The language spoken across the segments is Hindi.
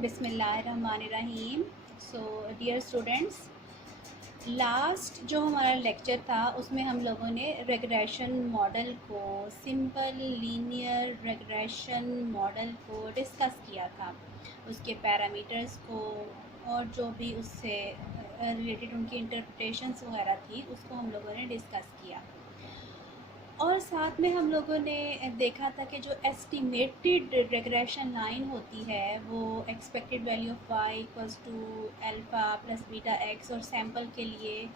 बिस्मिल्लाहिर्रहमानिर्रहीम। सो डियर स्टूडेंट्स, लास्ट जो हमारा लेक्चर था उसमें हम लोगों ने रेग्रेशन मॉडल को, सिंपल लीनियर रेग्रेशन मॉडल को डिस्कस किया था, उसके पैरामीटर्स को और जो भी उससे रिलेटेड उनकी इंटरप्रिटेशंस वगैरह थी उसको हम लोगों ने डिस्कस किया। और साथ में हम लोगों ने देखा था कि जो एस्टिमेटेड रेग्रेशन लाइन होती है वो expected value of Y equals to alpha plus beta X, और सैम्पल के लिए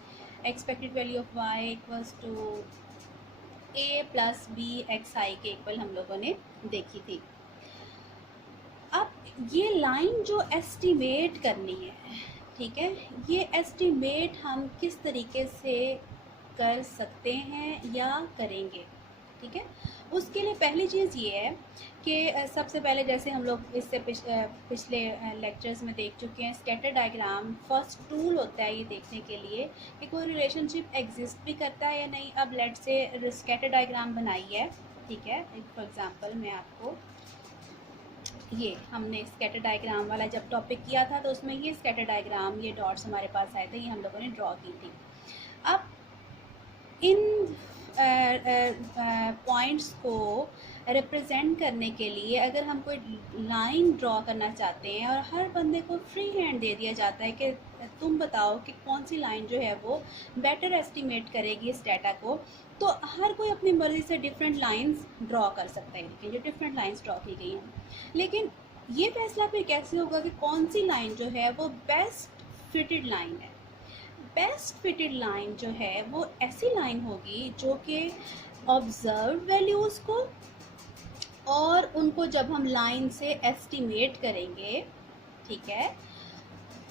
expected value of Y equals to A plus B X I के इक्वल हम लोगों ने देखी थी। अब ये लाइन जो एस्टिमेट करनी है, ठीक है, ये एस्टिमेट हम किस तरीके से कर सकते हैं या करेंगे, ठीक है। उसके लिए पहली चीज़ ये है कि सबसे पहले जैसे हम लोग इससे पिछले लेक्चर्स में देख चुके हैं, स्कैटर डायग्राम फर्स्ट टूल होता है ये देखने के लिए कि कोई रिलेशनशिप एग्जिस्ट भी करता है या नहीं। अब लेट से स्कैटर डायग्राम बनाई है, ठीक है। फॉर एग्जांपल मैं आपको ये हमने स्कैटर डायग्राम वाला जब टॉपिक किया था तो उसमें ये स्कैटर डायग्राम, ये डॉट्स हमारे पास आए थे, ये हम लोगों ने ड्रॉ की थी। अब इन पॉइंट्स को रिप्रेजेंट करने के लिए अगर हम कोई लाइन ड्रॉ करना चाहते हैं और हर बंदे को फ्री हैंड दे दिया जाता है कि तुम बताओ कि कौन सी लाइन जो है वो बेटर एस्टिमेट करेगी इस डाटा को, तो हर कोई अपनी मर्ज़ी से डिफरेंट लाइंस ड्रॉ कर सकता है। लेकिन जो डिफरेंट लाइंस ड्रॉ की गई हैं, लेकिन ये फैसला फिर कैसे होगा कि कौन सी लाइन जो है वो बेस्ट फिटेड लाइन है। बेस्ट फिटेड लाइन जो है वो ऐसी लाइन होगी जो कि ऑब्जर्व वैल्यूज़ को और उनको जब हम लाइन से एस्टिमेट करेंगे, ठीक है,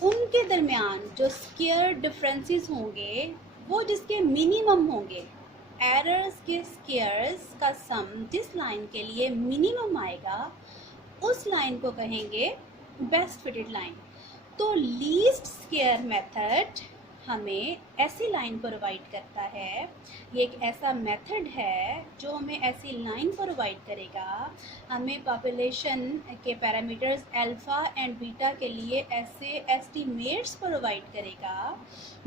उनके दरमियान जो स्क्वायर डिफरेंसेस होंगे वो जिसके मिनिमम होंगे, एरर्स के स्क्वायर्स का सम जिस लाइन के लिए मिनिमम आएगा उस लाइन को कहेंगे बेस्ट फिटेड लाइन। तो लीस्ट स्क्वायर मेथड हमें ऐसी लाइन प्रोवाइड करता है, ये एक ऐसा मेथड है जो हमें ऐसी लाइन प्रोवाइड करेगा, हमें पॉपुलेशन के पैरामीटर्स अल्फ़ा एंड बीटा के लिए ऐसे एस्टिमेट्स प्रोवाइड करेगा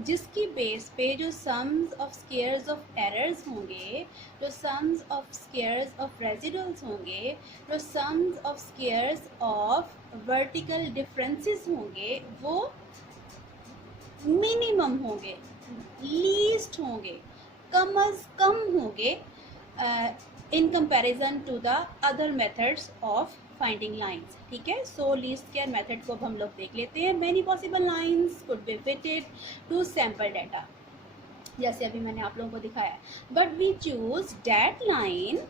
जिसकी बेस पे जो sums of squares of errors होंगे, जो sums of squares of residuals होंगे, जो sums of squares of vertical differences होंगे वो मिनिमम होंगे, लीस्ट होंगे, कम अज कम होंगे in comparison to the other methods of finding lines, ठीक है। सो लीस्ट स्क्वायर मेथड को अब हम लोग देख लेते हैं। Many possible lines could be fitted to sample data, जैसे अभी मैंने आप लोगों को दिखाया, but we choose that line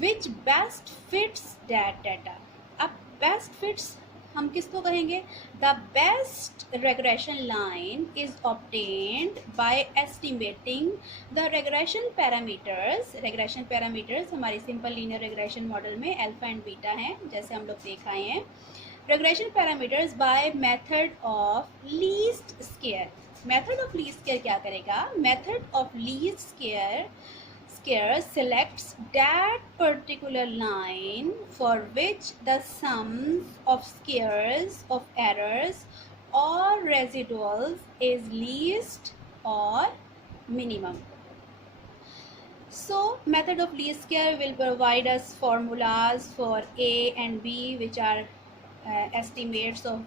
which best fits that data. अब बेस्ट फिट्स हम किसको कहेंगे? The best regression line is obtained by estimating the regression parameters। regression parameters हमारी simple linear regression model में अल्फा एंड बीटा हैं, जैसे हम लोग देख आए हैं। regression parameters by method of least square। method of least square क्या करेगा? method of least square selects that particular line for which the sums of squares of errors or residuals is least or minimum. So method of least square will provide us formulas for A and B, which are estimates of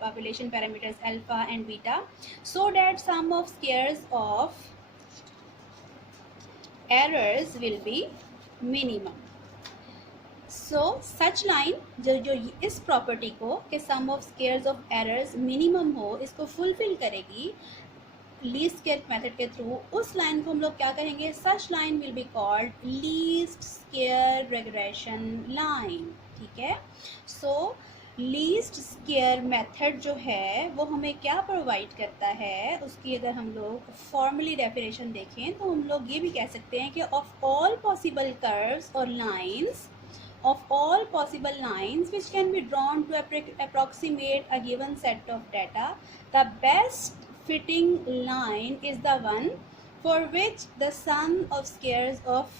population parameters alpha and beta, so that sum of squares of errors will be minimum. So such line जो इस प्रॉपर्टी को कि sum of squares of errors minimum हो, इसको फुलफिल करेगी लीस्ट स्क्वायर मेथड के थ्रू, उस लाइन को हम लोग क्या कहेंगे? Such line will be called least square regression line, ठीक है। सो लीस्ट स्क्वायर मेथड जो है वो हमें क्या प्रोवाइड करता है, उसकी अगर हम लोग फॉर्मली डेफिनेशन देखें तो हम लोग ये भी कह सकते हैं कि ऑफ ऑल पॉसिबल कर्व्स और lines, of all possible lines which can be drawn to approximate a given set of data, the best fitting line is the one for which the sum of squares of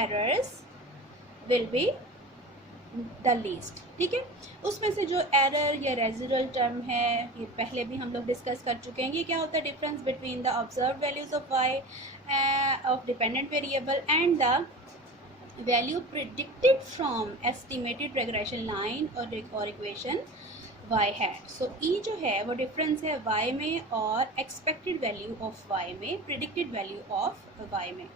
errors will be the least, ठीक है। उसमें से जो एरर या रेजिडुअल टर्म है, ये पहले भी हम लोग डिस्कस कर चुके हैं। ये क्या होता है, difference between the observe values of y of dependent variable and the value predicted from estimated regression line और equation y hat. So e जो है वो डिफरेंस है वाई में और एक्सपेक्टेड वैल्यू ऑफ वाई में, प्रिडिक्टेड वैल्यू ऑफ वाई में।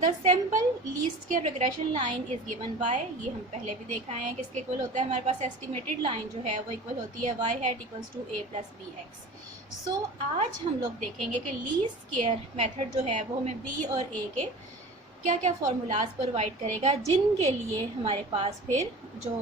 The sample least square regression line is given by, ये हम पहले भी देखा है किसके इक्वल होता है, हमारे पास एस्टिमेटेड लाइन जो है वो इक्वल होती है Y hat equals to A plus B X. So आज हम लोग देखेंगे कि लीस्ट स्क्वायर मेथड जो है वो हमें बी और ए के क्या क्या फार्मूलाज प्रोवाइड करेगा, जिनके लिए हमारे पास फिर जो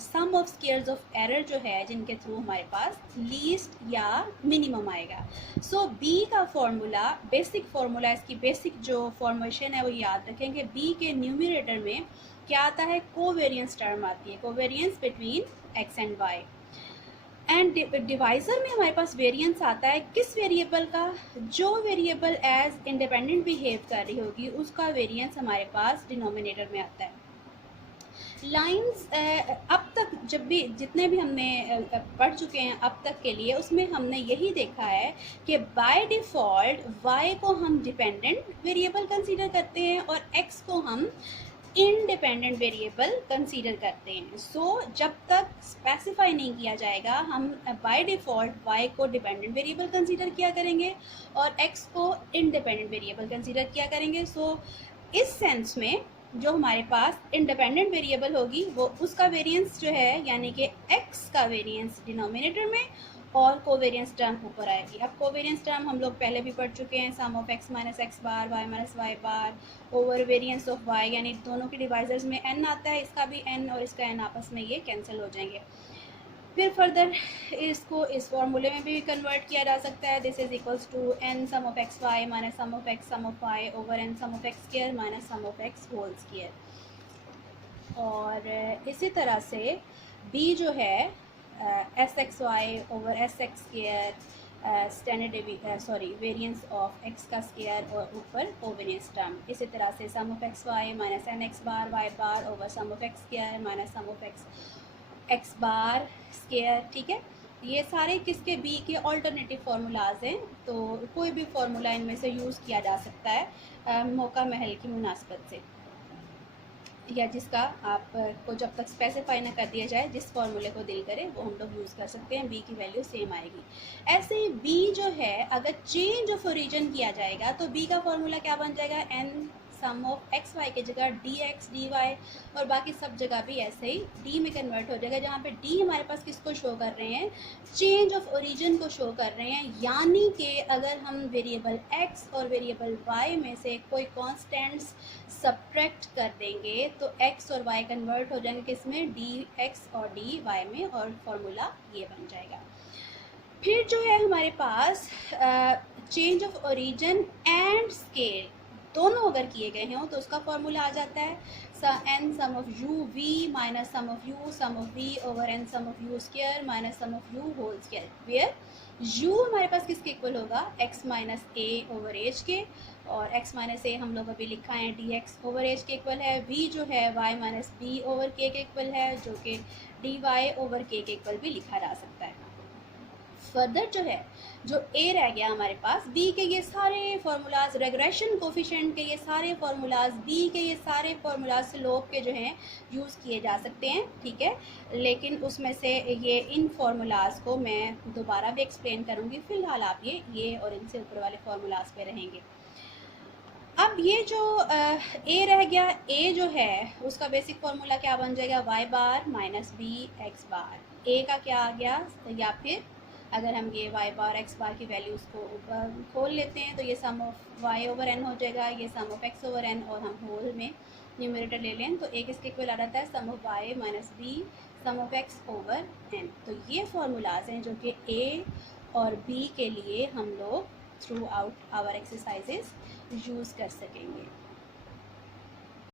सम ऑफ स्क्वायर्स ऑफ एरर जो है, जिनके थ्रू हमारे पास लीस्ट या मिनिमम आएगा। सो बी का फॉर्मूला, बेसिक फार्मूला, इसकी बेसिक जो फॉर्मेशन है वो याद रखेंगे। बी के न्यूमरेटर में क्या आता है, कोवेरियंस टर्म आती है, covariance between x and y. And divisor में हमारे पास वेरिएंस आता है किस वेरिएबल का, जो वेरिएबल एज इंडिपेंडेंट बिहेव कर रही होगी उसका वेरिएंस हमारे पास डिनोमिनेटर में आता है। लाइंस अब तक जब भी जितने भी हमने पढ़ चुके हैं अब तक के लिए, उसमें हमने यही देखा है कि बाय डिफ़ॉल्ट y को हम डिपेंडेंट वेरिएबल कंसीडर करते हैं और x को हम इंडिपेंडेंट वेरिएबल कंसीडर करते हैं। सो जब तक स्पेसिफाई नहीं किया जाएगा, हम बाय डिफ़ॉल्ट y को डिपेंडेंट वेरिएबल कंसीडर किया करेंगे और x को इंडिपेंडेंट वेरिएबल कंसीडर किया करेंगे। सो इस सेंस में जो हमारे पास इंडिपेंडेंट वेरिएबल होगी वो उसका वेरिएंस जो है, यानी कि x का वेरिएंस डिनोमिनेटर में और कोवेरियंस टर्म ऊपर आएगी। अब कोवेरियंस टर्म हम लोग पहले भी पढ़ चुके हैं, sum of x minus X bar, y minus Y bar over variance of y, यानी दोनों के डिवाइजर्स में n आता है, इसका भी n और इसका n आपस में ये कैंसिल हो जाएंगे। फिर फर्दर इसको इस फॉर्मूले में भी कन्वर्ट किया जा सकता है। This is equals to n sum of x Y minus sum of X sum of Y over n sum of x square minus sum of X whole square. और इसी तरह से b जो है S X Y over S X square standard variance of x का स्क्वायर और ऊपर कोवेरियंस टर्म। इसी तरह से sum of x Y minus N X bar Y bar over some of x square minus sum of x bar square, ठीक है। ये सारे किसके बी के ऑल्टरनेटिव फार्मूलाज हैं, तो कोई भी फार्मूला इनमें से यूज़ किया जा सकता है मौका महल की मुनासबत से, या जिसका आपको जब तक स्पेसिफाई ना कर दिया जाए, जिस फार्मूले को दिल करे वो हम लोग यूज़ कर सकते हैं। बी की वैल्यू सेम आएगी। ऐसे ही बी जो है अगर चेंज ऑफ ओरिजिन किया जाएगा तो बी का फार्मूला क्या बन जाएगा, n sum of x y की जगह डी एक्स डी वाई, और बाकी सब जगह भी ऐसे ही डी में कन्वर्ट हो जाएगा, जहाँ पे डी हमारे पास किसको शो कर रहे हैं, चेंज ऑफ ओरिजिन को शो कर रहे हैं। यानी कि अगर हम वेरिएबल एक्स और वेरिएबल वाई में से कोई कॉन्स्टेंट्स सब्ट्रैक्ट कर देंगे तो एक्स और वाई कन्वर्ट हो जाएंगे किसमें, डी एक्स और डी वाई में, और फॉर्मूला ये बन जाएगा। फिर जो है हमारे पास change of origin and scale दोनों अगर किए गए हैं तो उसका फॉर्मूला आ जाता है n sum of u v minus sum of u sum of v over n sum of u square minus sum of u whole square, where u हमारे पास किसके इक्वल होगा, x minus a over h के, और एक्स माइनस ए हम लोग अभी लिखा है डी एक्स ओवर एच के इक्वल है। वी जो है वाई माइनस बी ओवर के इक्वल है, जो कि डी वाई ओवर के इक्वल भी लिखा जा सकता है। फर्दर जो है जो ए रह गया हमारे पास, बी के ये सारे फार्मूलाज, रेग्रेशन कोफिशिएंट के ये सारे फार्मूलाज, बी के ये सारे फार्मूलाज स्लोप के जो हैं यूज़ किए जा सकते हैं, ठीक है। लेकिन उसमें से ये इन फार्मूलाज को मैं दोबारा भी एक्सप्लेन करूँगी, फ़िलहाल आप ये और इनसे ऊपर वाले फार्मूलाज पे रहेंगे। अब ये जो ए रह गया, ए जो है उसका बेसिक फार्मूला क्या बन जाएगा, वाई बार माइनस बी एक्स बार। ए का क्या आ गया, या फिर अगर हम ये y बार x बार की वैल्यूज़ को ऊपर खोल लेते हैं तो ये सम ऑफ y ओवर n हो जाएगा, ये सम ऑफ x ओवर n, और हम होल में न्यूमरेटर ले लें तो एक इसके इक्वल आ जाता है sum of y minus b sum of x over n। तो ये फार्मूलाज हैं जो कि a और b के लिए हम लोग throughout our exercises use कर सकेंगे।